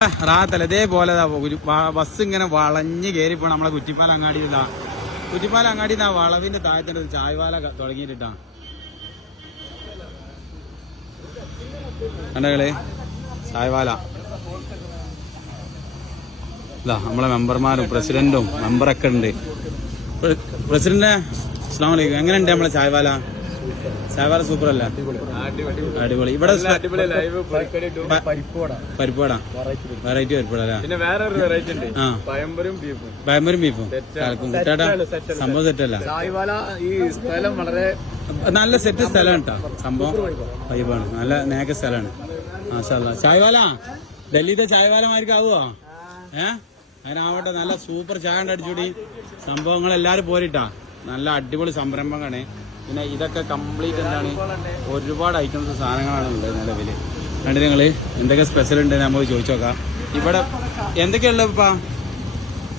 റാത്തല്ല ഇതേപോലെ ബസ് ഇങ്ങനെ വളഞ്ഞ് കയറി പോണ നമ്മളെ കുറ്റിപ്പാല അങ്ങാടി ഇതാ. കുറ്റിപ്പാല അങ്ങാടി ആ വളവിന്റെ താഴത്തിന്റെ ഒരു ചായവാല തുടങ്ങിയിട്ടാ കണ്ടകള് ചായവാല. ഇതാ നമ്മളെ മെമ്പർമാരും പ്രസിഡന്റും മെമ്പറൊക്കെ ഉണ്ട്. പ്രസിഡന്റ് അസ്സലാമു അലൈക്കും. എങ്ങനെയുണ്ട് നമ്മളെ ചായവാല? ചായവാല സൂപ്പർ അല്ല? അടിപൊളി. ഇവിടെ പരിപ്പോടാ വെറൈറ്റി പരിപ്പോടാ അല്ലേ? പിന്നെ വേറൊരു വെറൈറ്റി ഉണ്ട്, പയമ്പരും ബീഫും കുട്ടാട്ടാ സംഭവം സെറ്റല്ല. ഈ സ്ഥലം വളരെ നല്ല സെറ്റ് സ്ഥലമാണ് കേട്ടോ. സംഭവം വൈബാണ്, നല്ല നേക സ്ഥലമാണ്. മാഷാ അല്ലാ. ചായവാല ഡൽഹിത്തെ ചായവാലമാർക്കാവോ? അങ്ങനെ ആവട്ടെ. നല്ല സൂപ്പർ ചായ ഉണ്ട്, അടിച്ചുകൂടി സംഭവങ്ങൾ എല്ലാരും പോരിട്ടാ. നല്ല അടിപൊളി സംരംഭമാണ്. പിന്നെ ഇതൊക്കെ കംപ്ലീറ്റ് എന്താണ്, ഒരുപാട് ഐറ്റംസ് സാധനങ്ങളാണ് ഉള്ളത് നിലവിൽ. കണ്ടു നിങ്ങള് എന്തൊക്കെ സ്പെഷ്യൽ ഉണ്ട് നമുക്ക് ചോദിച്ചു നോക്കാം. ഇവിടെ എന്തൊക്കെയുള്ള ഇപ്പാ?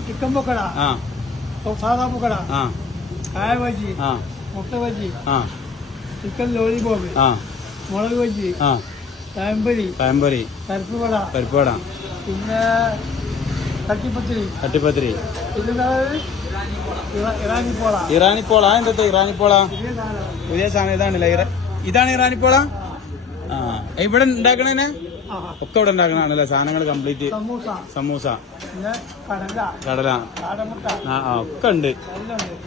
ചിക്കൻ പൊക്കട, സാധാ പൊക്കട, കായ ബജി, മുട്ട ബജി, ചിക്കൻ ലോലിപോപ്പ്, മുളക് ബജി, പഴംപൊരി, പരിപ്പുവട, പിന്നെ തട്ടിപ്പത്തിരി, ഇറാനിപ്പോള. എന്താ ഇറാനിപ്പോള? പുതിയ സാധനം ഇതാണല്ലേ? ഇതാണ് ഇറാനിപ്പോള. ഇവിടെ ഉണ്ടാക്കണേനെ ഒക്കെ ഇവിടെ ഉണ്ടാക്കണാണല്ലേ സാധനങ്ങൾ കംപ്ലീറ്റ്. സമൂസ, കടല, ഒക്കെ ഉണ്ട്.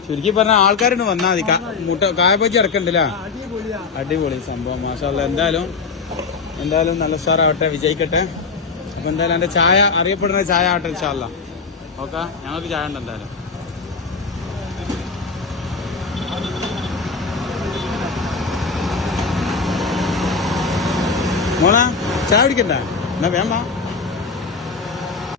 ചുരുക്കി പറഞ്ഞ ആൾക്കാരുണ്ട് വന്നാൽ മതി. മുട്ട കായബജി ഇറക്കണ്ടല്ലേ? അടിപൊളി സംഭവം. മാഷാ അല്ലാ. എന്തായാലും നല്ല ഉഷാറാവട്ടെ, വിജയിക്കട്ടെ. അപ്പൊ എന്തായാലും എന്റെ ചായ അറിയപ്പെടുന്ന ചായ ആവട്ടെ ഇൻഷാ അല്ലാ. ഓക്കെ, ഞങ്ങൾക്ക് ചായ ഉണ്ട് എന്തായാലും. മോളാ ചായ കുടിക്കണ്ട? എന്നാ വേണ്ട.